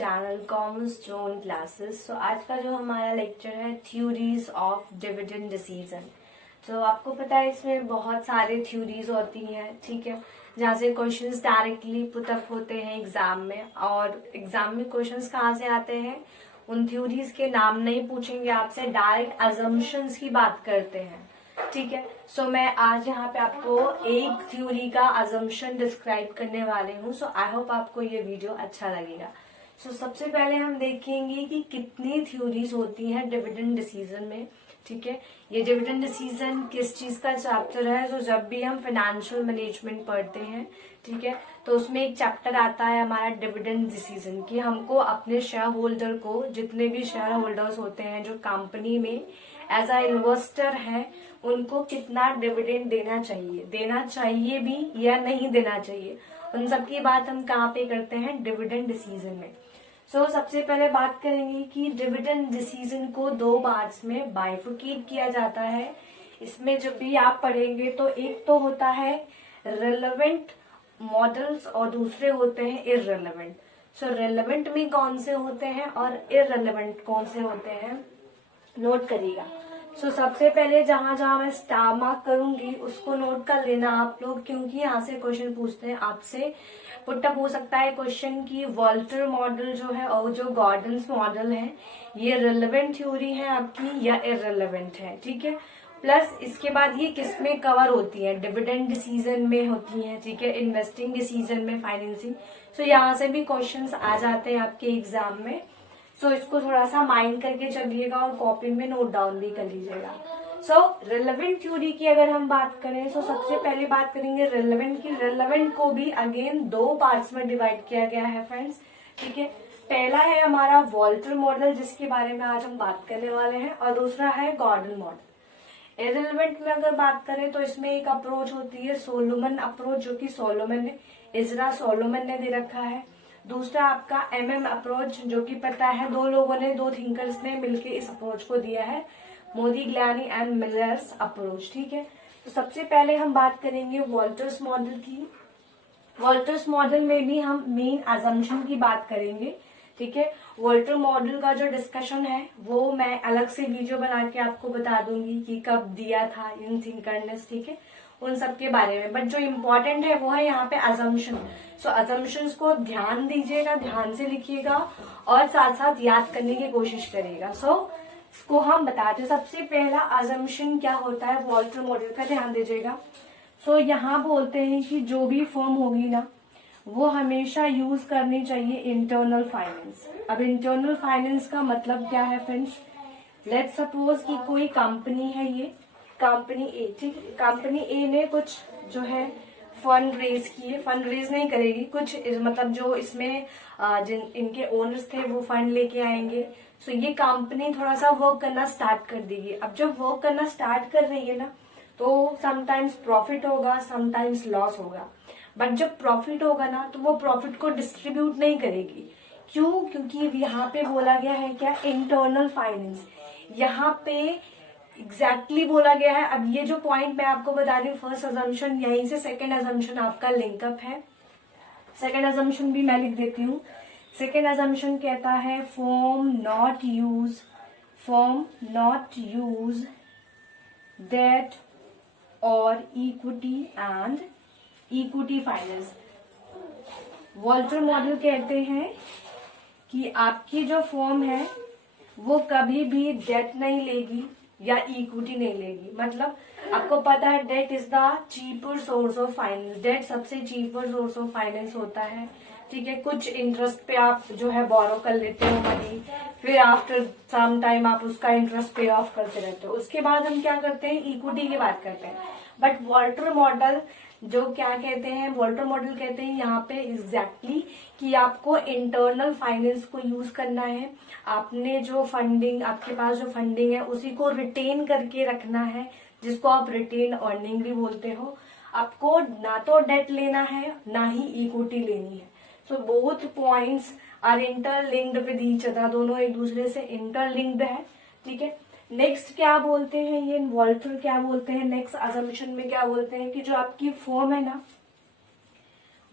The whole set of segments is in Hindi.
Channel commerce zone classes. तो आज का जो हमारा लेक्चर है थ्योरीज ऑफ डिविडेंड डिसीजन। तो आपको पता है इसमें बहुत सारे थ्योरीज होती हैं, ठीक है, जहाँ से क्वेश्चंस डायरेक्टली पुट अप होते हैं एग्जाम में। और एग्जाम में क्वेश्चंस कहाँ से आते हैं, उन थ्योरीज के नाम नहीं पूछेंगे आपसे, डायरेक्ट अजम्पशंस की बात करते हैं, ठीक है। सो मैं आज यहाँ पे आपको एक थ्योरी का अजम्पशन डिस्क्राइब करने वाले हूँ। सो आई होप आपको ये वीडियो अच्छा लगेगा। सो सबसे पहले हम देखेंगे कि कितनी थ्योरीज होती हैं डिविडेंड डिसीजन में, ठीक है। ये डिविडेंड डिसीजन किस चीज का चैप्टर है, तो जब भी हम फाइनेंशियल मैनेजमेंट पढ़ते हैं, ठीक है, तो उसमें एक चैप्टर आता है हमारा डिविडेंड डिसीजन, कि हमको अपने शेयर होल्डर को, जितने भी शेयर होल्डर्स होते हैं जो कंपनी में एज अ इन्वेस्टर है, उनको कितना डिविडेंड देना चाहिए भी या नहीं देना चाहिए, उन सब की बात हम कहाँ पे करते हैं, डिविडेंड डिसीजन में। सो सबसे पहले बात करेंगे कि डिविडेंड डिसीजन को दो पार्ट्स में बाइफरकेट किया जाता है। इसमें जब भी आप पढ़ेंगे तो एक तो होता है रेलेवेंट मॉडल्स और दूसरे होते हैं इररेलेवेंट। सो रेलेवेंट में कौन से होते हैं और इररेलेवेंट कौन से होते हैं, नोट करिएगा। सो सबसे पहले जहां जहां मैं स्टार मार्क करूंगी उसको नोट कर लेना आप लोग, क्योंकि यहाँ से क्वेश्चन पूछते हैं आपसे। पुटअप हो सकता है क्वेश्चन की वॉल्टर मॉडल जो है और जो गॉर्डन्स मॉडल है, ये रिलेवेंट थ्योरी है आपकी या इररिलेवेंट है, ठीक है। प्लस इसके बाद ये किस में कवर होती है, डिविडेंड डिसीजन में होती है, ठीक है, इन्वेस्टिंग डिसीजन में, फाइनेंसिंग। सो यहाँ से भी क्वेश्चंस आ जाते हैं आपके एग्जाम में। सो इसको थोड़ा सा माइंड करके चलिएगा और कॉपी में नोट डाउन भी कर लीजिएगा। सो रिलेवेंट थ्योरी की अगर हम बात करें, सो सबसे पहले बात करेंगे रिलेवेंट की। रिलेवेंट को भी अगेन दो पार्ट्स में डिवाइड किया गया है फ्रेंड्स, ठीक है। पहला है हमारा वॉल्टर मॉडल, जिसके बारे में आज हम बात करने वाले हैं, और दूसरा है गॉर्डन मॉडल। इररिलेवेंट में अगर बात करें तो इसमें एक अप्रोच होती है सोलोमन अप्रोच, जो कि इजरा सोलोमन ने दे रखा है। दूसरा आपका अप्रोच, जो कि पता है दो थिंकर्स ने मिलकर इस अप्रोच को दिया है, मोदिग्लियानी एंड मिलर्स अप्रोच, ठीक है। तो सबसे पहले हम बात करेंगे वॉल्टर्स मॉडल की। वॉल्टर्स मॉडल में भी हम मेन अजम्पशन की बात करेंगे, ठीक है। वॉल्टर मॉडल का जो डिस्कशन है वो मैं अलग से वीडियो बना के आपको बता दूंगी कि कब दिया था इन थिंकर ने, ठीक है, उन सब के बारे में। बट जो इम्पोर्टेंट है वो है यहाँ पे अजम्पशन। सो अजम्पशंस को ध्यान दीजिएगा, ध्यान से लिखिएगा और साथ साथ याद करने की कोशिश करिएगा। सो इसको हम बताते हैं। सबसे पहला अजम्पशन क्या होता है वॉल्टर मॉडल का, ध्यान दीजिएगा। सो यहाँ बोलते हैं कि जो भी फर्म होगी ना, वो हमेशा यूज करनी चाहिए इंटरनल फाइनेंस। अब इंटरनल फाइनेंस का मतलब क्या है फ्रेंड्स, लेट्स सपोज कि कोई कंपनी है, ये कंपनी ए, ठीक है। कंपनी ए ने कुछ जो है फंड रेज किए, फंड रेज नहीं करेगी, कुछ मतलब जो इसमें जिन इनके ओनर्स थे वो फंड लेके आएंगे। सो ये कंपनी थोड़ा सा वर्क करना स्टार्ट कर देगी। अब जब वर्क करना स्टार्ट कर रही है ना, तो समटाइम्स प्रॉफिट होगा, समटाइम्स लॉस होगा। बट जब प्रॉफिट होगा ना, तो वो प्रॉफिट को डिस्ट्रीब्यूट नहीं करेगी। क्यों? क्योंकि यहाँ पे बोला गया है क्या, इंटरनल फाइनेंस। यहाँ पे एग्जैक्टली बोला गया है। अब ये जो पॉइंट मैं आपको बता रही हूँ, फर्स्ट अजम्पशन, यहीं से सेकेंड अजम्पशन आपका लिंकअप है। सेकेंड अजम्पशन भी मैं लिख देती हूँ। सेकेंड अजम्पशन कहता है फॉर्म नॉट यूज डेट और इक्विटी फाइनेंस। वॉल्टर मॉडल कहते हैं कि आपकी जो फॉर्म है वो कभी भी डेट नहीं लेगी या इक्विटी नहीं लेगी। मतलब आपको पता है debt is the cheaper source of finance, debt सबसे चीपर सोर्स ऑफ फाइनेंस होता है, ठीक है। कुछ इंटरेस्ट पे आप जो है बोरो कर लेते हो मनी, फिर आफ्टर सम टाइम आप उसका इंटरेस्ट पे ऑफ करते रहते हो। उसके बाद हम क्या करते हैं, इक्विटी की बात करते हैं। बट वॉल्टर मॉडल जो क्या कहते हैं, वॉल्टर मॉडल कहते हैं यहाँ पे एग्जैक्टली कि आपको इंटरनल फाइनेंस को यूज करना है। आपने जो फंडिंग, आपके पास जो फंडिंग है उसी को रिटेन करके रखना है, जिसको आप रिटेन अर्निंग भी बोलते हो। आपको ना तो डेट लेना है ना ही इक्विटी लेनी है। So both points are interlinked with each other, दोनों एक दूसरे से इंटरलिंक्ड है, ठीक है। नेक्स्ट क्या बोलते हैं ये वॉल्टर, क्या बोलते हैं नेक्स्ट अजम्पशन में, क्या बोलते हैं कि जो आपकी फर्म है ना,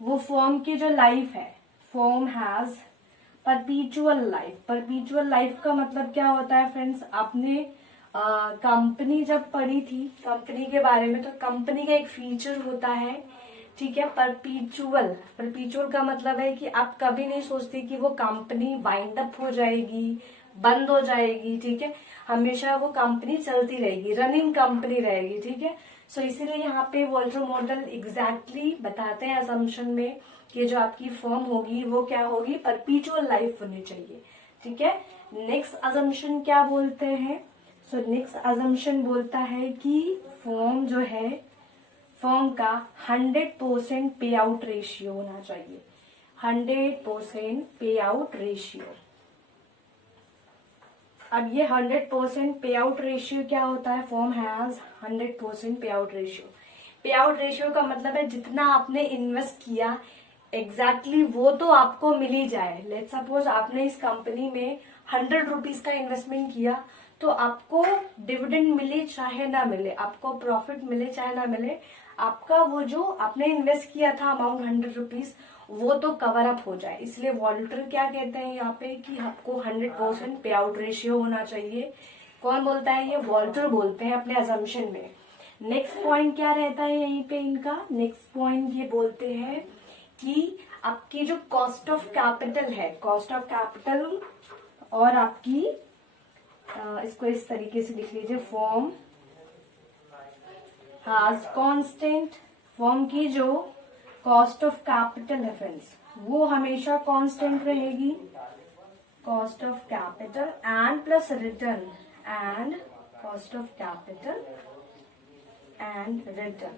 वो फर्म की जो लाइफ है, फर्म हैज परपीचुअल लाइफ। परपीचुअल लाइफ का मतलब क्या होता है फ्रेंड्स, आपने कंपनी जब पढ़ी थी कंपनी के बारे में, तो कंपनी का एक फीचर होता है, ठीक है, परपीचुअल। परपीचुअल का मतलब है कि आप कभी नहीं सोचते कि वो कंपनी वाइंड अप हो जाएगी, बंद हो जाएगी, ठीक है, हमेशा वो कंपनी चलती रहेगी, रनिंग कंपनी रहेगी, ठीक है। सो इसीलिए यहाँ पे वॉल्टर मॉडल एग्जैक्टली बताते हैं असम्पशन में कि जो आपकी फर्म होगी वो क्या होगी, परपीचुअल लाइफ होनी चाहिए, ठीक है। नेक्स्ट असम्पशन क्या बोलते हैं, सो नेक्स्ट असम्पशन बोलता है कि फर्म जो है, फर्म का 100% पे आउट रेशियो होना चाहिए, 100% पे आउट रेशियो। अब ये 100% पे आउट रेशियो क्या होता है, फर्म हैज 100% पे आउट रेशियो। पे आउट रेशियो का मतलब है जितना आपने इन्वेस्ट किया एग्जैक्टली वो तो आपको मिल ही जाए। लेट्स सपोज आपने इस कंपनी में 100 रुपीज का इन्वेस्टमेंट किया, तो आपको डिविडेंड मिले चाहे ना मिले, आपको प्रॉफिट मिले चाहे ना मिले, आपका वो जो आपने इन्वेस्ट किया था अमाउंट 100 रुपीज वो तो कवर अप हो जाए। इसलिए वॉल्टर क्या कहते हैं यहाँ पे कि आपको 100% पे आउट रेशियो होना चाहिए। कौन बोलता है, ये वॉल्टर बोलते हैं अपने असम्पशन में। नेक्स्ट पॉइंट क्या रहता है यहीं पे इनका, नेक्स्ट पॉइंट ये बोलते हैं कि आपकी जो कॉस्ट ऑफ कैपिटल है, कॉस्ट ऑफ कैपिटल और आपकी इसको इस तरीके से लिख लीजिए, फर्म हैज कांस्टेंट, फर्म की जो कॉस्ट ऑफ कैपिटल है फ्रेंड्स वो हमेशा कांस्टेंट रहेगी, cost of capital and plus return, and cost of capital and return.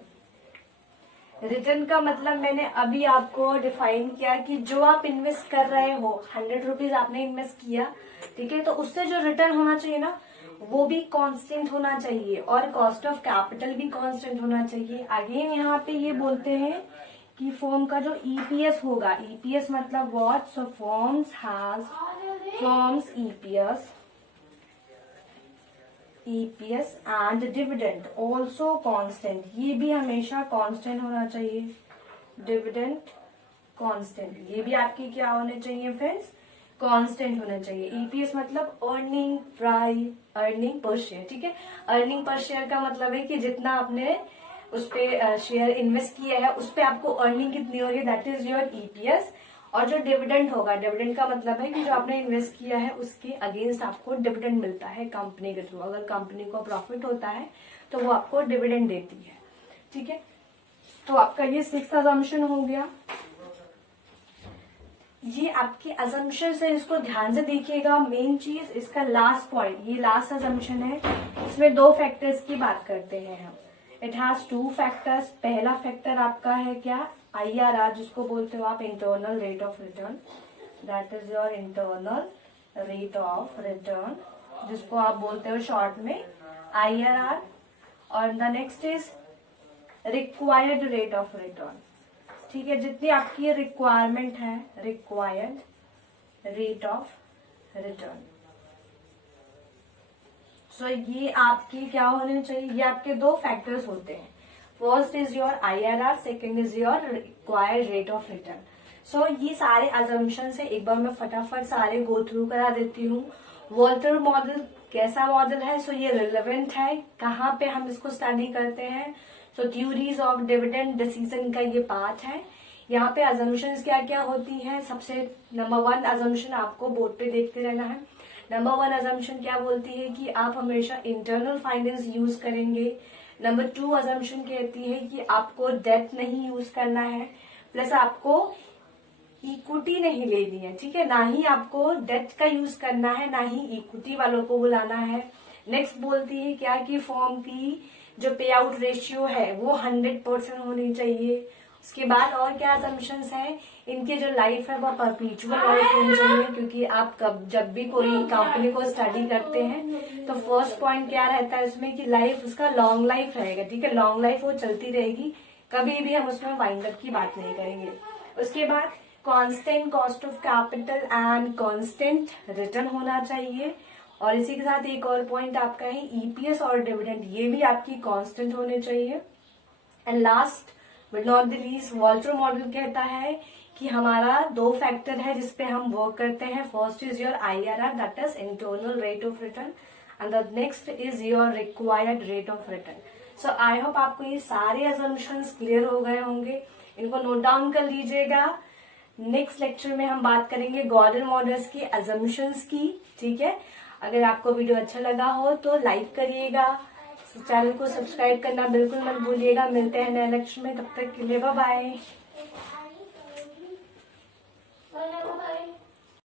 Return का मतलब मैंने अभी आपको डिफाइन किया कि जो आप इन्वेस्ट कर रहे हो, 100 रुपीज आपने इन्वेस्ट किया, ठीक है, तो उससे जो रिटर्न होना चाहिए ना वो भी कांस्टेंट होना चाहिए और कॉस्ट ऑफ कैपिटल भी कांस्टेंट होना चाहिए। अगेन यहाँ पे ये बोलते हैं कि फर्म का जो ईपीएस होगा, ईपीएस मतलब what, so firms EPS and dividend also constant, ये भी हमेशा कांस्टेंट होना चाहिए, डिविडेंड कांस्टेंट, ये भी आपकी क्या होने चाहिए फ्रेंड्स, कांस्टेंट होना चाहिए। ईपीएस मतलब अर्निंग पर शेयर, ठीक है। अर्निंग पर शेयर का मतलब है कि जितना आपने उस पे शेयर इन्वेस्ट किया है उस पे आपको अर्निंग कितनी हो रही है, दैट इज योर ईपीएस। और जो डिविडेंड होगा, डिविडेंड का मतलब है कि जो आपने इन्वेस्ट किया है उसके अगेंस्ट आपको डिविडेंड मिलता है कंपनी के थ्रू। अगर कंपनी को प्रॉफिट होता है तो वो आपको डिविडेंड देती है, ठीक है। तो आपका ये 6th असम्पशन हो गया। ये आपके असम्पशन है, इसको ध्यान से देखिएगा। मेन चीज इसका लास्ट पॉइंट, ये लास्ट असम्पशन है, इसमें 2 फैक्टर्स की बात करते हैं हम। It has 2 factors. पहला फैक्टर आपका है क्या, IRR, जिसको बोलते हो आप internal rate of return, that is your internal rate of return, जिसको आप बोलते हो शॉर्ट में IRR। और the next is required rate of return, ठीक है, जितनी आपकी रिक्वायरमेंट है, required rate of return. So ये आपकी क्या होने चाहिए, ये आपके 2 फैक्टर्स होते हैं। First is your IRR, second is your required rate of return. So ये सारे असम्पशन से एक बार मैं फटाफट सारे गो थ्रू करा देती हूँ। वॉल्टर मॉडल कैसा मॉडल है, सो ये रिलेवेंट है, कहाँ पे हम इसको स्टडी करते हैं, सो थ्योरीज ऑफ डिविडेंड डिसीजन का ये पार्ट है। यहाँ पे असम्पशंस क्या क्या होती हैं, सबसे नंबर 1 असम्पशन आपको बोर्ड पे देखते रहना है। नंबर 1 असम्पशन क्या बोलती है कि आप हमेशा इंटरनल फाइनेंस यूज करेंगे। नंबर 2 असम्पशन कहती है कि आपको डेट नहीं यूज करना है, प्लस आपको इक्विटी नहीं लेनी है, ठीक है, ना ही आपको डेट का यूज करना है, ना ही इक्विटी वालों को बुलाना है। नेक्स्ट बोलती है क्या कि फर्म की जो पे आउट रेशियो है वो 100% होनी चाहिए। उसके बाद और क्या असम्पशंस है, इनकी जो लाइफ है वो परपीचुअल लाइफ होनी चाहिए, क्योंकि आप जब भी कोई कंपनी को स्टडी करते हैं तो फर्स्ट पॉइंट क्या रहता है उसमें कि लाइफ उसका लॉन्ग लाइफ रहेगा, ठीक है, लॉन्ग लाइफ वो चलती रहेगी, कभी भी हम उसमें वाइंड अप की बात नहीं करेंगे। उसके बाद constant cost of capital and constant return होना चाहिए। और इसी के साथ एक और पॉइंट आपका है ईपीएस और डिविडेंड, ये भी आपकी कांस्टेंट होने चाहिए। And last but not the least, Walter model कहता है कि हमारा 2 फैक्टर है जिसपे हम वर्क करते हैं। First is your IRR, that is internal rate of return, and the next is your required rate of return. So I hope आपको ये सारे असम्पशंस क्लियर हो गए होंगे, इनको नोट डाउन कर लीजिएगा। नेक्स्ट लेक्चर में हम बात करेंगे गॉर्डन मॉडल्स की असम्पशंस की, ठीक है। अगर आपको वीडियो अच्छा लगा हो तो लाइक करिएगा, चैनल को सब्सक्राइब करना बिल्कुल मत भूलिएगा। मिलते हैं नए लेक्चर में, तब तक के लिए बाय बाय।